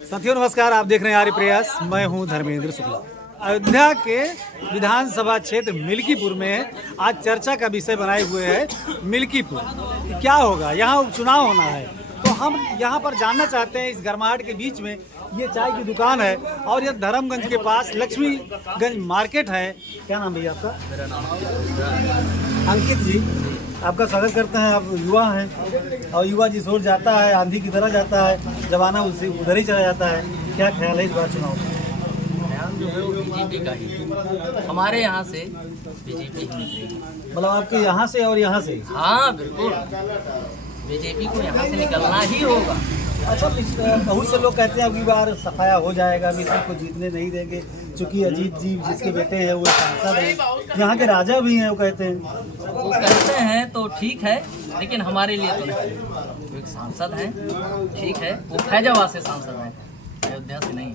साथियों नमस्कार, आप देख रहे हैं आर्य प्रयास। मैं हूं धर्मेंद्र शुक्ला। अयोध्या के विधानसभा क्षेत्र मिल्कीपुर में आज चर्चा का विषय बनाए हुए है मिल्कीपुर। क्या होगा, यहाँ उपचुनाव होना है, तो हम यहाँ पर जानना चाहते हैं। इस गर्माहट के बीच में ये चाय की दुकान है और ये धर्मगंज के पास लक्ष्मीगंज मार्केट है। क्या नाम भैया आपका? मेरा नाम अंकित जी, आपका स्वागत करते हैं। आप युवा हैं और युवा जिस ओर जाता है आंधी की तरह जाता है, जमाना उससे उधर ही चला जाता है। क्या ख्याल है इस बार चुनाव में? ध्यान जो है वो बीजेपी का ही, हमारे यहाँ से बीजेपी ही निकलेगी। मतलब आपके यहाँ से और यहाँ से? हाँ बिल्कुल, बीजेपी को यहाँ से निकलना ही होगा। अच्छा, बहुत से लोग कहते हैं अगली बार सफाया हो जाएगा, मिश्र को जीतने नहीं देंगे, क्योंकि अजीत जी जिसके बेटे हैं वो सांसद हैं, यहाँ के राजा भी हैं, वो कहते हैं। वो कहते हैं तो ठीक है, लेकिन हमारे लिए तो नहीं। वो एक सांसद हैं, ठीक है, वो फैजाबाद से सांसद हैं, अयोध्या से नहीं।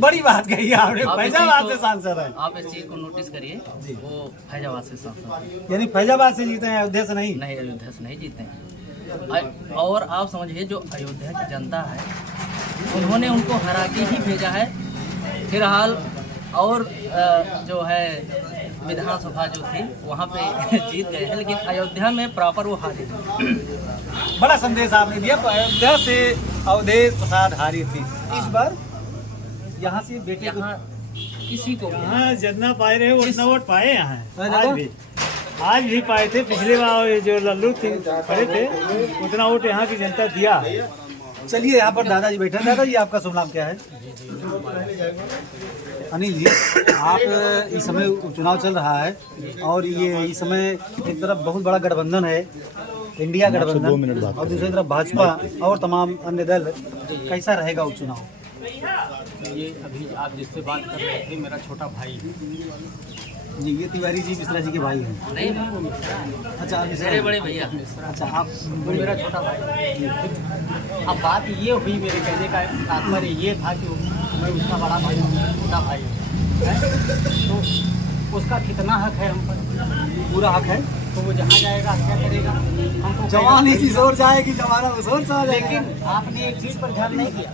बड़ी बात कही आपने, फैजाबाद से सांसद है। आप इस चीज को नोटिस करिए, वो फैजाबाद से सांसद हैं। यानी फैजाबाद से जीते हैं, अयोध्या से नहीं? नहीं, अयोध्या से नहीं जीते हैं। और आप समझिए, जो अयोध्या की जनता है उन्होंने उनको हरा के ही भेजा है फिलहाल। और जो है विधानसभा जो थी वहाँ पे जीत गए हैं, लेकिन अयोध्या में प्रॉपर वो हारे। बड़ा संदेश आपने दिया। अयोध्या से अवधेश प्रसाद हारी थी, इस बार यहाँ से बेटे यहाँ किसी को भी हाँ, जितना पाए रहे उतना वोट पाए यहाँ। आज भी पाए थे। पिछले बार जो लल्लू थे खड़े थे उतना वोट यहाँ की जनता दिया। चलिए, यहाँ पर दादाजी बैठे हैं। दादाजी, आपका शुभ नाम क्या है? अनिल जी, आप इस समय उपचुनाव चल रहा है और ये इस समय एक तरफ बहुत बड़ा गठबंधन है, इंडिया गठबंधन, और दूसरी तरफ भाजपा और तमाम अन्य दल। कैसा रहेगा उपचुनाव? ये अभी आप जिससे बात कर रहे थे मेरा छोटा भाई जी, ये तिवारी जी मिश्रा जी के भाई हैं। नहीं, अच्छा, आप मेरे बड़े भैया। अच्छा, आप वो मेरा छोटा भाई। अब बात ये हुई, मेरे कहने का तात्पर्य ये था कि मैं उसका बड़ा भाई हूँ, छोटा भाई है, तो उसका कितना हक है हम पर? पूरा हक है। तो वो जहाँ जाएगा क्या करेगा? हमको जवानी की जोर जाएगी, जमाना वो जोर से आ जाएगा। लेकिन आपने एक चीज़ पर ध्यान नहीं दिया।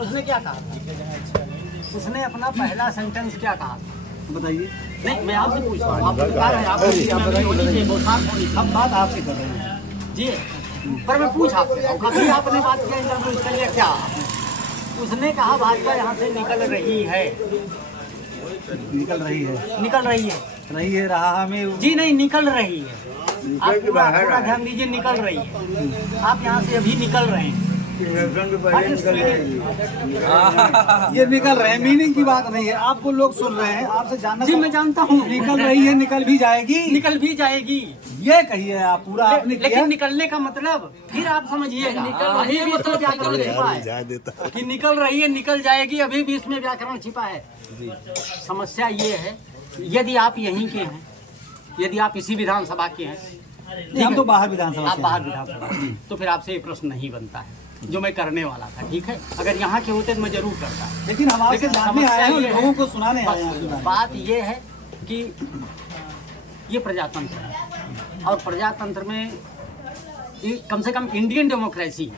उसने क्या कहा? उसने अपना पहला सेंटेंस क्या कहा? बताइए। नहीं, मैं आपसे पूछ रहा हूँ, आप बता रहे हैं, आप सब बात आपसे कर रहे हैं जी, पर मैं पूछ आपसे, अभी आपने बात किया इंटरव्यू, उसके लिए क्या? उसने कहा भाजपा यहाँ से निकल रही है। निकल रही है, निकल रही है, रही है, रहा हमें जी नहीं, निकल रही है। आप पूरा ध्यान दीजिए, निकल रही है। आप यहाँ से अभी निकल रहे हैं। ये निकल रहे हैं, मीनिंग की बात नहीं है। आपको लोग सुन रहे हैं, आपसे जानना। जी मैं जानता हूँ, निकल रही है, निकल भी जाएगी। निकल भी जाएगी, ये कहिए आप, पूरा आपने किया। लेकिन निकलने का मतलब फिर आप समझिएगा, अभी भी इसमें व्याकरण छिपा है कि निकल रही है, निकल जाएगी, अभी भी इसमें व्याकरण छिपा है। समस्या ये है, यदि आप यहीं के हैं, यदि आप इसी विधानसभा के हैं, हम तो बाहर विधानसभा आप से बाहर विधानसभा, तो फिर आपसे ये प्रश्न नहीं बनता है जो मैं करने वाला था। ठीक है, अगर यहाँ के होते तो मैं जरूर करता। लेकिन हम आपसे जानने आए हैं, ये है, लोगों को सुनाने आए हैं। बात ये है कि ये प्रजातंत्र है और प्रजातंत्र में ये कम से कम इंडियन डेमोक्रेसी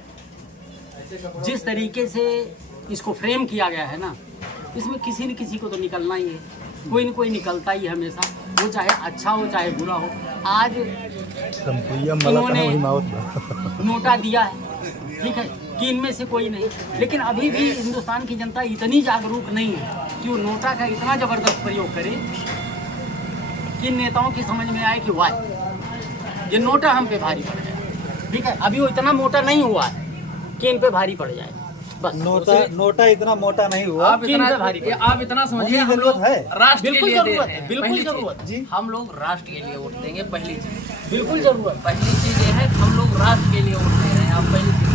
जिस तरीके से इसको फ्रेम किया गया है ना, इसमें किसी न किसी को तो निकलना ही है। कोई न कोई निकलता ही है हमेशा, वो चाहे अच्छा हो चाहे बुरा हो। आज इन्होंने नोटा दिया है, ठीक है, कि इनमें से कोई नहीं, लेकिन अभी भी हिंदुस्तान की जनता इतनी जागरूक नहीं है कि वो नोटा का इतना जबरदस्त प्रयोग करे कि नेताओं की समझ में आए कि वाह ये नोटा हम पे भारी पड़ जाए। ठीक है, अभी वो इतना मोटा नहीं हुआ है कि इन पे भारी पड़ जाए। बस नोटा इतना मोटा नहीं हुआ। आप इतना समझिए, हम लोग है राष्ट्र के लिए दे जरूरत रहे है, हैं। बिल्कुल पहली जरूरत चीज, जी। हम लोग राष्ट्र के लिए वोट देंगे। पहली चीज, बिल्कुल जरूरत। पहली चीज ये है कि हम लोग राष्ट्र के लिए वोट दे रहे हैं। आप पहली चीज,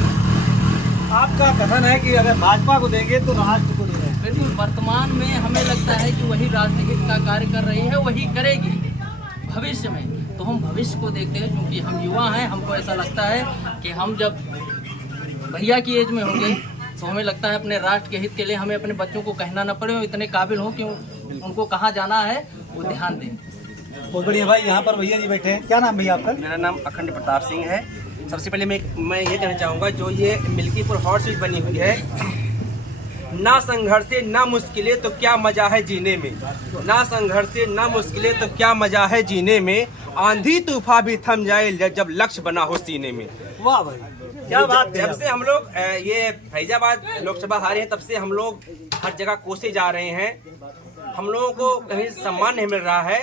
आपका कथन है कि अगर भाजपा को देंगे तो राष्ट्र को दे रहे हैं। बिल्कुल, वर्तमान में हमें लगता है कि वही राष्ट्र हित का कार्य कर रही है, वही करेगी भविष्य में। तो हम भविष्य को देखते हैं, क्योंकि हम युवा हैं। हमको ऐसा लगता है कि हम जब भैया की एज में होंगे तो हमें लगता है अपने राष्ट्र के हित के लिए हमें अपने बच्चों को कहना न पड़े और इतने काबिल हो कि उनको कहाँ जाना है वो ध्यान दें। बहुत बढ़िया भाई, यहाँ पर भैया जी बैठे हैं। क्या नाम भैया आपका? मेरा नाम अखंड प्रताप सिंह है। सबसे पहले मैं ये कहना चाहूँगा, जो ये मिल्कीपुर हॉट सीट बनी हुई है, ना संघर्षे ना मुश्किलें तो क्या मजा है जीने में, ना संघर्षे ना मुश्किलें तो क्या मजा है जीने में, आंधी तूफान भी थम जाए जब लक्ष्य बना हो सीने में। वाह भाई, क्या बात है। जब से हम लोग ये फैजाबाद लोकसभा हारे हैं, तब से हम लोग हर जगह कोसे जा रहे हैं। हम लोगों को कहीं सम्मान नहीं मिल रहा है,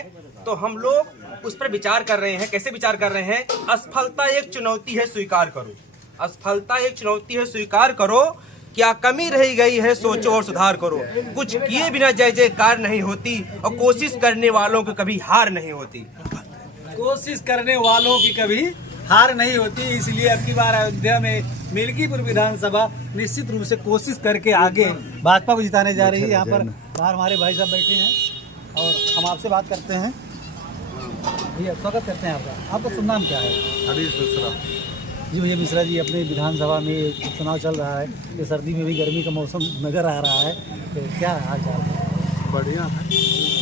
तो हम लोग उस पर विचार कर रहे हैं। कैसे विचार कर रहे हैं? असफलता एक चुनौती है, स्वीकार करो। असफलता एक चुनौती है, स्वीकार करो। क्या कमी रही गई है, सोचो और सुधार करो। कुछ किए बिना जय जयकार नहीं होती, और कोशिश करने वालों की कभी हार नहीं होती। कोशिश करने वालों की कभी हार नहीं होती। इसलिए अब की बार अयोध्या में मिल्कीपुर विधानसभा निश्चित रूप से कोशिश करके आगे भाजपा को जिताने जा रही है। यहाँ पर बाहर हमारे भाई साहब बैठे हैं और हम आपसे बात करते हैं। भैया स्वागत करते हैं आपका। आपका शुभ नाम क्या है? हरीश मिश्रा। जी भैया मिश्रा जी, अपने विधानसभा में चुनाव चल रहा है, ये सर्दी में भी गर्मी का मौसम नज़र आ रहा है, तो क्या हाल चाल है? बढ़िया है।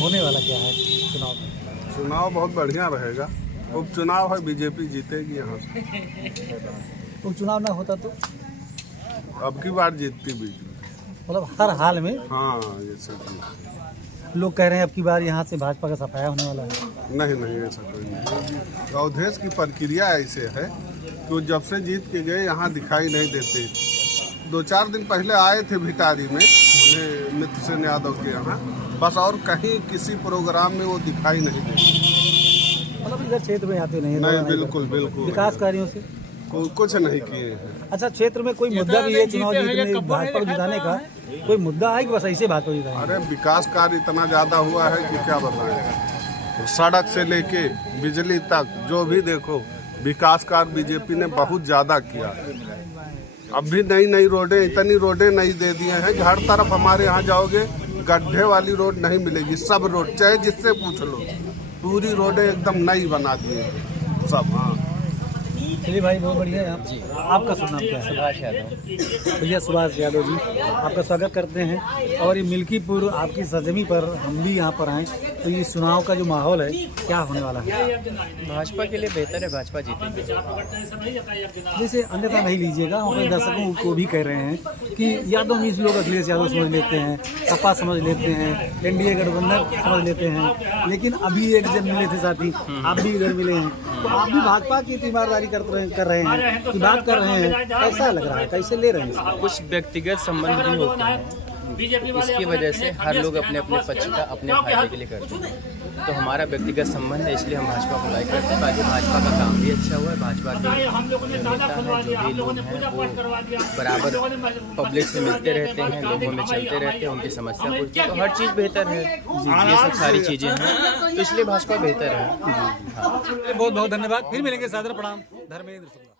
होने वाला क्या है चुनाव में? चुनाव बहुत बढ़िया रहेगा। उपचुनाव है, बीजेपी जीतेगी यहाँ से। तो चुनाव ना होता तो अब की बार जीतती बीजेपी। मतलब हर हाल में हाँ, ये सब लोग कह रहे हैं अब की बार यहाँ से भाजपा का सफाया होने वाला है। नहीं, ऐसा कोई नहीं। अवधेश की प्रक्रिया ऐसे है कि वो जब से जीत के गए यहाँ दिखाई नहीं देते। 2-4 दिन पहले आए थे भिटारी में, नित्य सेन यादव के यहाँ, बस और कहीं किसी प्रोग्राम में वो दिखाई नहीं देते। मतलब इधर क्षेत्र में आते नहीं? नहीं, बिल्कुल विकास कार्यों से कुछ नहीं किए हैं। अच्छा, क्षेत्र में कोई मुद्दा भी है चुनाव जीतने भाजपा को जिताने का? कोई मुद्दा है कि बस ऐसे भाजपा को जिताने? अरे विकास कार्य इतना ज़्यादा हुआ है कि क्या बताएं। सड़क से लेके बिजली तक जो भी देखो, विकास कार्य बीजेपी ने बहुत ज़्यादा किया। अब भी नई रोडें, इतनी रोडें नहीं दे दिए हैं कि हर तरफ हमारे यहाँ जाओगे गड्ढे वाली रोड नहीं मिलेगी। सब रोड चाहे जिससे पूछ लो, पूरी रोडें एकदम नई बना दिए सब। हाँ, चलिए भाई, बहुत बढ़िया है। आप जी, आपका शुभ नाम क्या है? सुभाष यादव। भैया सुभाष यादव जी, आपका स्वागत करते हैं। और ये मिल्कीपुर आपकी सरजमी पर हम भी यहाँ पर आए, तो ये चुनाव का जो माहौल है क्या होने वाला है? भाजपा के लिए बेहतर है, भाजपा जीतेगी। जैसे अन्यथा नहीं लीजिएगा, हम अपने दर्शकों को भी कह रहे हैं कि यादव मीन्स लोग अखिलेश यादव समझ लेते हैं, सपा समझ लेते हैं, एनडीए गठबंधन समझ लेते हैं। लेकिन अभी एक जब मिले थे साथी, आप भी इधर मिले हैं, तो आप भी भाजपा की तीमारदारी कर रहे हैं कि बात कर रहे हैं, कैसा लग रहा है, कैसे ले रहे हैं? कुछ व्यक्तिगत संबंध भी होते हैं, इसकी वजह से हर लोग अपने अपने पक्ष का अपने फायदे के लिए करते हैं। तो हमारा व्यक्तिगत संबंध है, इसलिए हम भाजपा को लाइक करते हैं। बाकी भाजपा का काम भी अच्छा हुआ है। भाजपा के नेता है, जो भी लोग हैं, वो बराबर पब्लिक से मिलते रहते हैं, लोगों में चलते रहते हैं, उनकी समस्या पूछते हैं, तो हर चीज़ बेहतर है। ये सब सारी चीज़ें हैं, तो इसलिए भाजपा बेहतर है। बहुत बहुत धन्यवाद। फिर मिलेंगे। सादर प्रणाम। धर्मेंद्र शुक्ला।